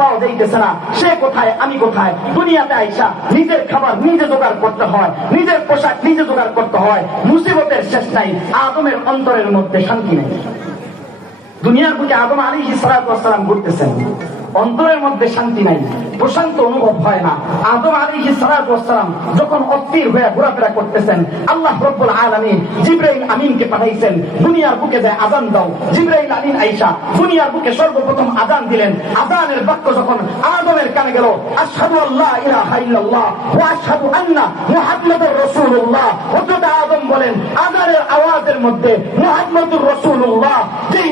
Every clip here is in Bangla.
পাওয়া যাইতেছে না। সে কোথায়, আমি কোথায়? দুনিয়াতে আইসা নিজের খাবার নিজে জোগাড় করতে হয়, নিজের পোশাক নিজে জোগাড় করতে হয়। মুসিবতের শেষ নাই, আদমের অন্তরের মধ্যে শান্তি নেই। দুনিয়ার বুকে আদম আলী সালাম ঘুরতেছেন। অন্তরের মধ্যে শান্তি নাই, প্রশান্ত অনুভব হয় না। আদম আলী সালাম যখন অস্থির হয়ে ঘোরাফেরা করতেছেন, আল্লাহ রব্বুল আলমী জিব্রাইল আমিনকে পাঠাইছেন, দুনিয়ার বুকে যায় আজান দাও। জিব্রাইল আলীন আইসা, দুনিয়ার বুকে সর্বপ্রথম আজান দিলেন। আজানের বাক্য যখন আদমের কানে গেল আসাদু আল্লাহ ইলাহা ইল্লাল্লাহ ওয়া আসাদু আন্না মুহাম্মাদুর রাসূলুল্লাহ। হযরত আদম বলেন, আজানের আওয়াজের মধ্যে মুহাম্মাদুর রাসূলুল্লাহ।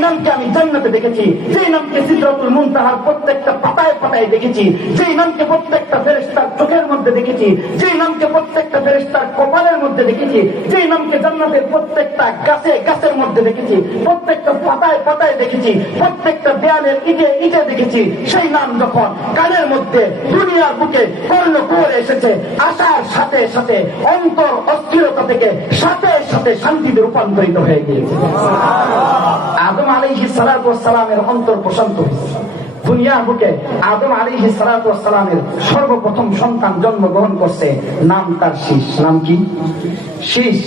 নামকে আমি জান্নাতে দেখেছি, যেই নামকে সিদরাতুল মুনতাহার প্রত্যেকটা পাতায় পাতায় দেখেছি, যেই নামকে প্রত্যেকটা ফেরেশতার চোখের মধ্যে দেখেছি, যেই নামকে প্রত্যেকটা ফেরেশতার কপালের মধ্যে দেখেছি, যেই নামকে জান্নাতের প্রত্যেকটা গাছে, গাছের মধ্যে দেখেছি, প্রত্যেকটা পাতায় পাতায় দেখেছি, প্রত্যেকটা দেয়ালের ইটে ইটে দেখেছি, সেই নাম যখন কানের মধ্যে দুনিয়ার বুকে কর্ণ করে এসেছে আসার সাথে সাথে অন্তর অস্থিরতা থেকে সাথে সাথে শান্তিতে রূপান্তরিত হয়ে গিয়েছে। আদম আলাইহি সালামের অন্তর প্রশান্ত দুনিয়ার বুকে আদম আলিহি সালামের সর্বপ্রথম সন্তান জন্মগ্রহণ করছে, নাম তার শীষ। নাম কি? শীষ।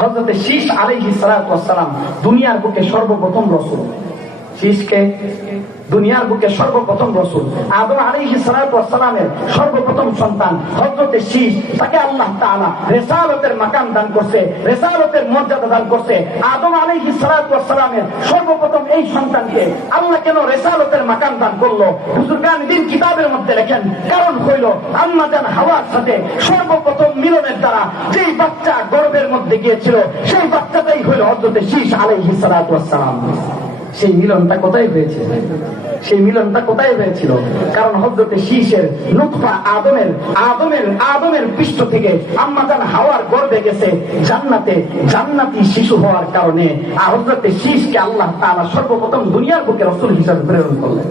হজরতে শীষ আলিহি সালাম দুনিয়ার বুকে সর্বপ্রথম রসুল। শীষকে দুনিয়ার বুকে সর্বপ্রথম রসুল। আদম আলিহি সালামের সর্বপ্রথম সন্তান হজরতে শীষ তাকে আল্লাহ তাআলা রেসালতের মাকাম দান করছে, রেসালতের মর্যাদা দান করছে। আদম আলিহি সালামের সর্বপ্রথম এই সন্তানকে আল্লাহ কেন রেসালতের মাকাম দান করল? হুজুরগান দিন কিতাবের মধ্যে লেখেন, কারণ হইল আম্মা জান হাওয়ার সাথে সর্বপ্রথম মিলনের দ্বারা যেই বাচ্চা গর্ভের মধ্যে গিয়েছিল, সেই বাচ্চাটাই হইল হজরতে শীষ আলাইহি সালাম সেই মিলনটা কোথায় হয়েছে? সেই মিলনটা কোথায় হয়েছিল? কারণ হজরতে শীষের নুৎফা আদমের আদমের আদমের পৃষ্ঠ থেকে আম্মাজান হাওয়ার গর্বে গেছে জান্নাতে জান্নাতি শিশু হওয়ার কারণে। হজরতে শীষকে আল্লাহ তাআলা সর্বপ্রথম দুনিয়ার বুকে রসুল হিসাবে প্রেরণ করলেন।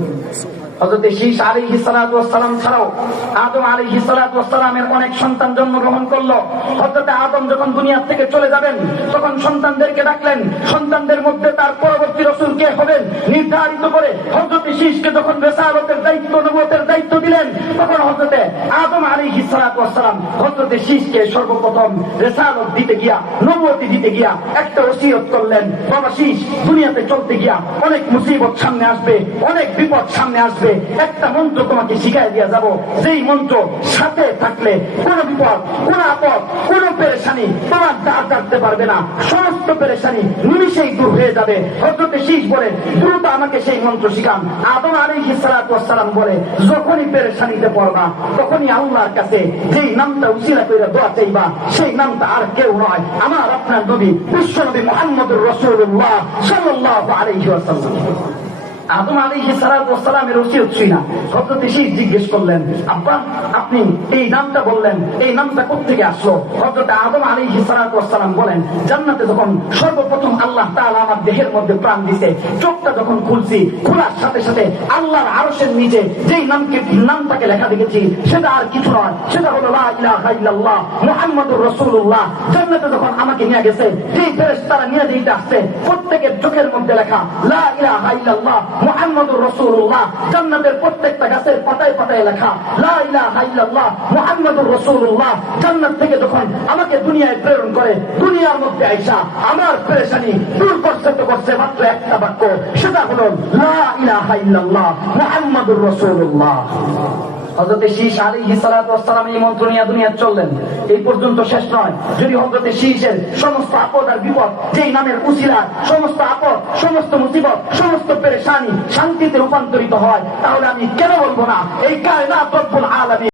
হজরতে শীষ আলী ছাড়াও আদম আলী হিসালামের অনেক সন্তান জন্মগ্রহণ করল। হজরতে আদম যখন দুনিয়ার থেকে চলে যাবেন, তখন সন্তানদেরকে ডাকলেন। সন্তানদের মধ্যে তার পরবর্তী রসুল কে হবেন নির্ধারিত করে হজরতে শীষকে যখন রেসালতের দায়িত্ব নবতের দায়িত্ব দিলেন, তখন হজরতে আদম আলী হিসালাম হজরতে শীষকে সর্বপ্রথম রেসালত দিতে গিয়া নবতী দিতে গিয়া একটা ওসিয়ত করলেন, বাবা শীষ দুনিয়াতে চলতে গিয়া অনেক মুসিবত সামনে আসবে, অনেক বিপদ সামনে আসবে, একটা মন্ত্র তোমাকে শিখাই দিয়া যাব, যেই মন্ত্র সাথে থাকলে কোন বিপদ, কোন আপদ, কোন পেরেশানি তোমার দাঁড় কাটতে পারবে না। সমস্ত পেরেশানি নিমিশেই দূর হয়ে যাবে। হজরতে শীষ বলে, দ্রুত আমাকে সেই মন্ত্র শিখান। আদম আলী সালাম বলে, যখনই পেরেশানিতে পড়বা, তখনই আল্লাহর কাছে যেই নামটা উচিরা করে দোয়া চাইবা, সেই নামটা আর কেউ নয়। আমার আপনার নবী, বিশ্ব নবী মোহাম্মদুর রসুল্লাহ সাল্লাহ আলহি আসাল্লাম আদম আলী সালামের ওসিয়ত ছিল না। হজরত শীষ জিজ্ঞেস করলেন, আব্বা, আপনি এই নামটা বললেন, এই নামটা কোথেকে আসলো? হজরত আদম আলী সালাম বলেন, জান্নাতে যখন সর্বপ্রথম আল্লাহ তাআলা আমার দেহের মধ্যে প্রাণ দিছে, চোখটা যখন খুলছি, খোলার সাথে সাথে আল্লাহর আরশের নিচে যেই নামকে, নামটাকে লেখা দেখেছি, সেটা আর কিছু নয়। সেটা হলো লা ইলাহা ইল্লাল্লাহ মুহাম্মাদুর রাসূলুল্লাহ। জান্নাতে যখন আমাকে নিয়ে গেছে, যেই ফেরেশতারা নিয়ে যেতে আসছে, প্রত্যেকের চোখের মধ্যে লেখা লা ইলাহা ইল্লাল্লাহ মুহাম্মদুর রাসূলুল্লাহ। জান্নাতের প্রত্যেকটা গাছের পাতায় পাতায় লেখা, লা ইলাহা মোহাম্মদুর মুহাম্মদুর রাসূলুল্লাহ। জান্নাত থেকে যখন আমাকে দুনিয়ায় প্রেরণ করে, দুনিয়ার মধ্যে আইসা, আমার পেরেশানি দূর করছে তো করছে মাত্র একটা বাক্য, সেটা হলো, লা ইলাহা ইল্লাল্লাহ, মুহাম্মদুর রাসূলুল্লাহ। হজরতে শীষ আলী হিসালাম এই মন্ত্র নিয়ে দুনিয়া চললেন। এই পর্যন্ত শেষ নয়। যদি হজরতে শীষের সমস্ত আপদ আর বিপদ, যেই নামের উচিরা সমস্ত আপদ, সমস্ত মুসিবত, সমস্ত পেরেশানি শান্তিতে রূপান্তরিত হয়, তাহলে আমি কেন বলব না? এই কায়না রব্বুল আলামিন